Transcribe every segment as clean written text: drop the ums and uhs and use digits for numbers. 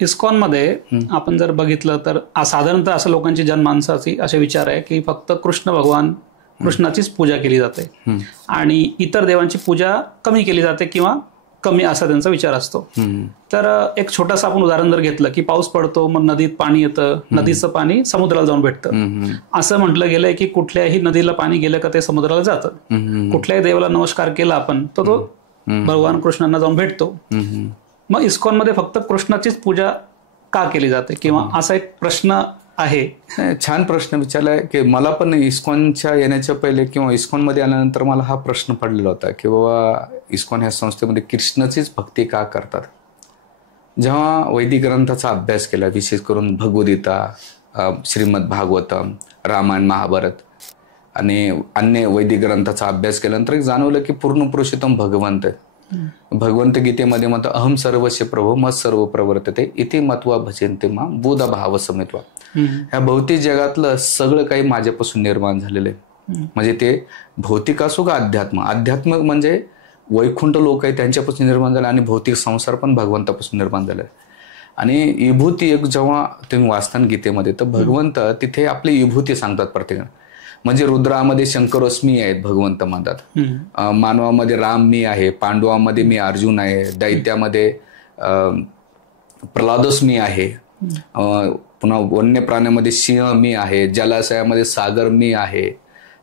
इस्कॉनमध्ये आपण जर बघितलं तर साधारणतः असं लोकांची जनमानसाची असे विचार आहे की फक्त कृष्ण भगवान कृष्णाचीच पूजा केली जाते आणि इतर देवांची पूजा कमी केली जाते किंवा कमी असा त्यांचा विचार असतो. तर एक छोटंसं आपण उदाहरण जर घेतलं की पाऊस पडतो, मग नदीत पाणी येतं, नदीचं पाणी समुद्राला जाऊन भेटतं. असं म्हटलं गेलंय की कुठल्याही नदीला पाणी गेलं का ते समुद्राला जातं. कुठल्याही देवाला नमस्कार केला आपण तर तो भगवान कृष्णांना जाऊन भेटतो. मग इस्कॉनमध्ये फक्त कृष्णाचीच पूजा का केली जाते किंवा असा एक प्रश्न आहे. छान प्रश्न विचारलाय की मला पण इस्कॉनच्या येण्याच्या पहिले किंवा इस्कॉनमध्ये आल्यानंतर मला हा प्रश्न पडलेला होता की बाबा इस्कॉन ह्या संस्थेमध्ये कृष्णाचीच भक्ती का करतात. जेव्हा वैदिक ग्रंथाचा अभ्यास केला, विशेष करून भगवद्गीता, श्रीमद भागवतम, रामायण, महाभारत आणि अन्य वैदिक ग्रंथाचा अभ्यास केल्यानंतर जाणवलं की पूर्ण पुरुषोत्तम भगवंत आहे. भगवंत गीतेमध्ये म्हणतो अहम सर्वस्य प्रभो मत सर्व प्रवर्तते इति मत्वा भजन्ते मा बुध भाव समित्वा. ह्या भौतिक जगातलं सगळं काही माझ्यापासून निर्माण झालेलं आहे. म्हणजे ते भौतिक असो का अध्यात्म. अध्यात्म म्हणजे वैकुंठ लोक आहे त्यांच्यापासून निर्माण झालं आणि भौतिक संसार पण भगवंतापासून निर्माण झालाय. आणि विभूती एक जेव्हा तुम्ही वाचता गीतेमध्ये तर भगवंत तिथे आपली विभूती सांगतात प्रत्येकाने. म्हणजे रुद्रामध्ये शंकरोस्मी आहेत भगवंत म्हणतात, मानवामध्ये राम मी आहे, पांडवामध्ये मी अर्जुन आहे, दैत्यामध्ये प्रल्हादोस्मी आहे, पुन्हा वन्य प्राण्यामध्ये सिंह मी आहे, जलाशयामध्ये सागर मी आहे.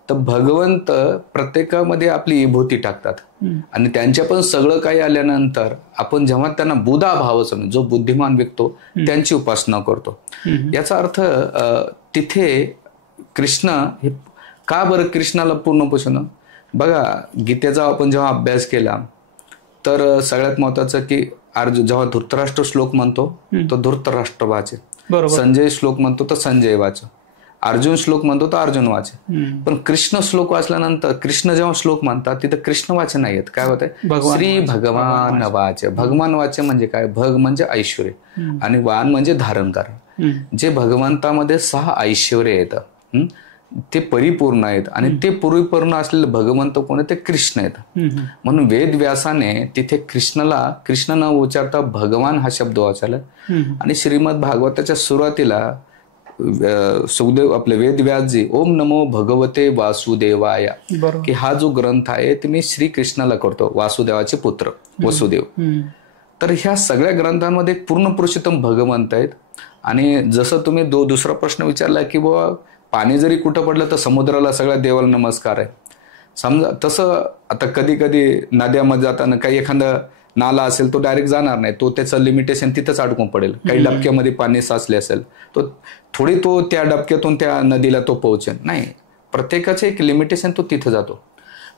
तर भगवंत प्रत्येकामध्ये आपली विभूती टाकतात आणि त्यांच्या पण सगळं काही आल्यानंतर आपण जेव्हा त्यांना बुधा भाव समजतो, जो बुद्धिमान व्यक्तो त्यांची उपासना करतो. याचा अर्थ तिथे कृष्ण हे का बरं कृष्णाला पूर्ण पोषण. बघा गीतेचा आपण जेव्हा अभ्यास केला तर सगळ्यात महत्वाचं की अर्जुन जेव्हा धृतराष्ट्र श्लोक म्हणतो तो धृतराष्ट्र वाचे, संजय श्लोक म्हणतो तर संजय वाचे, अर्जुन श्लोक म्हणतो तर अर्जुन वाचे. पण कृष्ण श्लोक वाचल्यानंतर कृष्ण जेव्हा श्लोक म्हणतात तिथं कृष्ण वाचे नाही आहेत. काय होत आहे, श्री भगवान वाचे. भगवान वाचे म्हणजे काय, भग म्हणजे ऐश्वर्य आणि वान म्हणजे धारण करण. जे भगवंतामध्ये 6 ऐश्वर्य येतं ते परिपूर्ण आहेत आणि ते परिपूर्ण असलेले भगवंत कोण आहे, ते कृष्ण आहेत. म्हणून वेद व्यासाने तिथे कृष्णाला कृष्ण न उच्चारता भगवान हा शब्द वाचायला. आणि श्रीमद भागवताच्या सुरुवातीला सुखदेव आपले वेद व्यासजी ओम नमो भगवते वासुदेवाय की हा जो ग्रंथ आहे ते मी श्रीकृष्णाला करतो, वासुदेवाचे पुत्र वसुदेव. तर ह्या सगळ्या ग्रंथांमध्ये पूर्ण पुरुषोत्तम भगवंत आहेत. आणि जसं तुम्ही दुसरा प्रश्न विचारला की बाबा पाणी जरी कुठं पडलं तर समुद्राला सगळ्या देवाला नमस्कार आहे. समजा तसं आता कधी कधी नद्यामध्ये जाताना काही एखादा नाला असेल तो डायरेक्ट जाणार नाही, तो त्याचं लिमिटेशन तिथंच अडकून पडेल. काही डबक्यामध्ये पाणी साचले असेल तो थोडी तो त्या डबक्यातून त्या नदीला तो पोहोचेल नाही, प्रत्येकाचं एक लिमिटेशन तो तिथं जातो.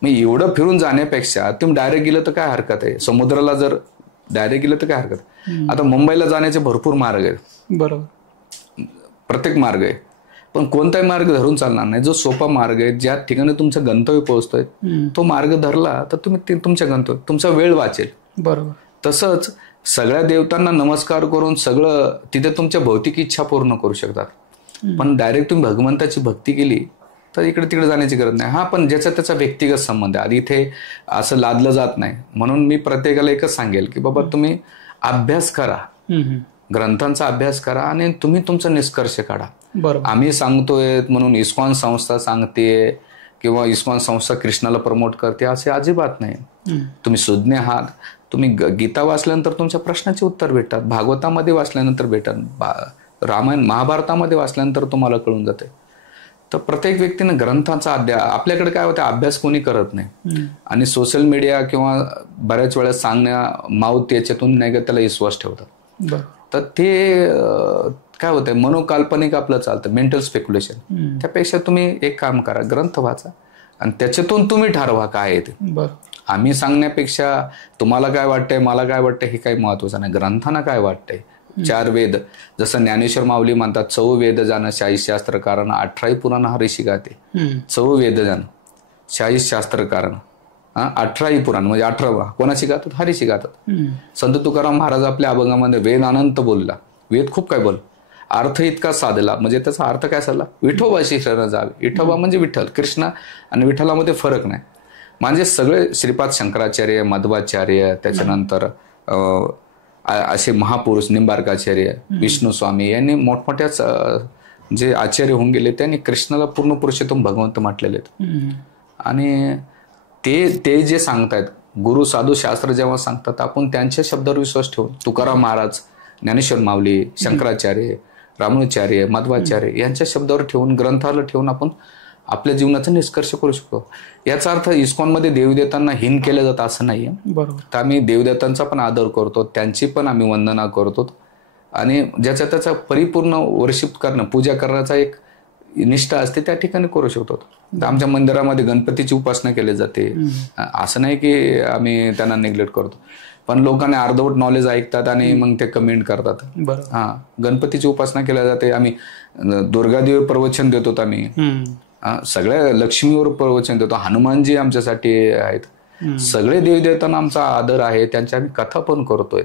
मग एवढं फिरून जाण्यापेक्षा तुम्ही डायरेक्ट गेलं तर काय हरकत आहे, समुद्राला जर डायरेक्ट गेलं तर काय हरकत. आता मुंबईला जाण्याचे भरपूर मार्ग आहेत, बरोबर, प्रत्येक मार्ग आहे, पण कोणताही मार्ग धरून चालणार नाही. जो सोपा मार्ग आहे ज्या ठिकाणी तुमचं गंतव्य पोहोचतोय तो मार्ग धरला तर तुम्ही तुमच्या गंतव्य तुमचा वेळ वाचेल. बरोबर. तसंच सगळ्या देवतांना नमस्कार करून सगळं तिथे तुमच्या भौतिक इच्छा पूर्ण करू शकतात. पण डायरेक्ट तुम्ही भगवंताची भक्ती केली तर इकडे तिकडे जाण्याची गरज नाही. हा पण ज्याचा त्याचा व्यक्तिगत संबंध आहे, आधी इथे असं लादलं जात नाही. म्हणून मी प्रत्येकाला एकच सांगेल की बाबा तुम्ही अभ्यास करा, ग्रंथांचा अभ्यास करा आणि तुम्ही तुमचा निष्कर्ष काढा. आम्ही सांगतोय म्हणून इस्कॉन संस्था सांगते किंवा इस्कॉन संस्था कृष्णाला प्रमोट करते असे अजिबात नाही. तुम्ही सुज्ञ आहात. तुम्ही गीता वाचल्यानंतर तुमच्या प्रश्नाचे उत्तर भेटतात, भागवतामध्ये वाचल्यानंतर भेटतात, रामायण महाभारतामध्ये वाचल्यानंतर तुम्हाला कळून जाते. तर प्रत्येक व्यक्तीने ग्रंथांचा आपल्याकडे काय होतं, अभ्यास कोणी करत नाही आणि सोशल मीडिया किंवा बऱ्याच वेळा सांगण्या माऊथ याच्यातून नाही का त्याला विश्वास ठेवतात. तर ते काय होतंय, मनोकाल्पनिक आपलं चालतं, मेंटल स्पेक्युलेशन. त्यापेक्षा तुम्ही एक काम करा, ग्रंथ वाचा आणि त्याच्यातून तुम्ही ठरवा काय आहे ते. आम्ही सांगण्यापेक्षा तुम्हाला काय वाटतंय मला काय वाटतंय हे काही महत्वाचं नाही, ग्रंथांना काय वाटतंय. 4 वेद जसं ज्ञानेश्वर माऊली म्हणतात, 4 वेद जाणं 40 शास्त्र कारण, 18 पुराण हा ऋषी गाते. 4 वेद जाणं 40 शास्त्र कारण, 18 पुराण म्हणजे 18 कोणाशी गातात, हरीशी गातात. संत तुकाराम महाराज आपल्या अभंगामध्ये वेद अनंत बोलला, वेद खूप काय बोल, अर्थ इतका साधला. म्हणजे त्याचा अर्थ काय साधला, विठोबाशी शरण जावे. विठोबा म्हणजे विठ्ठल, कृष्ण आणि विठ्ठलामध्ये फरक नाही. म्हणजे सगळे श्रीपाद शंकराचार्य, मध्वाचार्य, त्याच्यानंतर असे महापुरुष निंबार्काचार्य, विष्णू स्वामी यांनी मोठमोठ्याच जे आचार्य होऊन गेले त्यांनी कृष्णाला पूर्ण पुरुषोत्तम भगवंत म्हटलेले आहेत. आणि ते जे सांगतायत गुरु साधू शास्त्र जेव्हा सांगतात आपण त्यांच्या शब्दावर विश्वास ठेवून तुकाराम महाराज, ज्ञानेश्वर माऊली, शंकराचार्य, रामानुजाचार्य, माधवाचार्य यांच्या शब्दावर ठेवून ग्रंथाला ठेवून आपण आपल्या जीवनाचा निष्कर्ष करू शकतो. याचा अर्थ इस्कॉनमध्ये देवदेवतांना हीन केलं जातं असं नाहीये. बरोबर. तर आम्ही देवदेवतांचा पण आदर करतो, त्यांची पण आम्ही वंदना करतो आणि ज्याचा त्याचा परिपूर्ण वर्शिप करणं, पूजा करण्याचा एक निष्ठा असते त्या ठिकाणी करू शकतो. आमच्या मंदिरामध्ये गणपतीची उपासना केली जाते. असं नाही की आम्ही त्यांना निग्लेक्ट करतो, पण लोकांनी अर्धवट नॉलेज ऐकतात आणि मग ते कमेंट करतात. गणपतीची उपासना केली जाते. आम्ही दुर्गादेवी प्रवचन देतो, आम्ही सगळ्या लक्ष्मीवर प्रवचन देतो, हनुमानजी आमच्यासाठी आहेत. सगळे देवदेवतांना आमचा आदर आहे, त्यांच्या आम्ही कथा पण करतोय.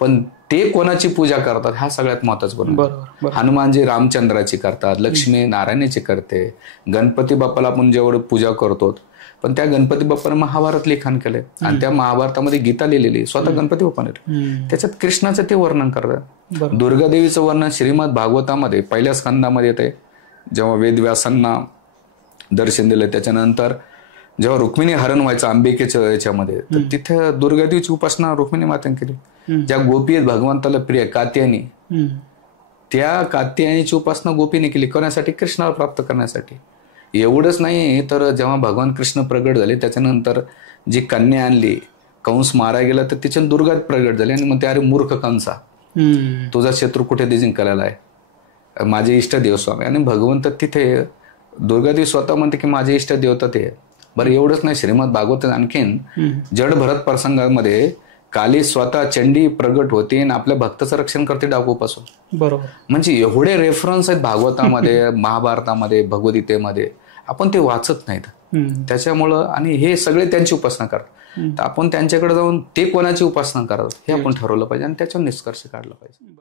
पण ते कोणाची पूजा करतात हा सगळ्यात महत्वाचा. हनुमानजी रामचंद्राची करतात, लक्ष्मी नारायणाची करते, गणपती बाप्पाला आपण जेवढं पूजा करतो, पण त्या गणपती बाप्पाने महाभारत लिखाण केलंय आणि त्या महाभारतामध्ये गीता लिहिलेली स्वतः गणपती बाप्पाने. त्याच्यात कृष्णाचं ते वर्णन करतात. दुर्गादेवीचं वर्णन श्रीमद भागवतामध्ये पहिल्या स्कंदामध्ये येते. जेव्हा वेदव्यासांना दर्शन दिलं त्याच्यानंतर जेव्हा रुक्मिणी हरण व्हायचं अंबिकेच्या याच्यामध्ये, तर तिथे दुर्गादेवीची उपासना रुक्मिणी मातेने केली. ज्या गोपी आहेत भगवंताला प्रिय कात्यायनी, त्या कात्यायनीची उपासना गोपीने केली. कोणासाठी? कृष्णाला प्राप्त करण्यासाठी. एवढंच नाही तर जेव्हा भगवान कृष्ण प्रगट झाले त्याच्यानंतर जी कन्या आणली, कंस मारा गेला, तर तिच्या दुर्गा प्रगट झाली आणि मग ते अरे मूर्ख कंसा, तुझा शत्रू कुठे जिंकलेला आहे, माझे इष्ट देव स्वामी. आणि भगवंत तिथे दुर्गादेवी स्वतः म्हणते की माझे इष्ट देवता ते. बरं एवढंच नाही, श्रीमद भागवत आणखीन जड भरत प्रसंगामध्ये काली स्वतः चंडी प्रगट होते आणि आपल्या भक्ताचं रक्षण करते डाकूपासून. बरोबर. म्हणजे एवढे रेफरन्स आहेत भागवतामध्ये, महाभारतामध्ये, भगवद्गीतेमध्ये, आपण ते वाचत नाहीत. त्याच्यामुळं आणि हे सगळे त्यांची उपासना करतात. तर आपण त्यांच्याकडे जाऊन ते कोणाची उपासना करतात हे आपण ठरवलं पाहिजे आणि त्याच्यावर निष्कर्ष काढला पाहिजे.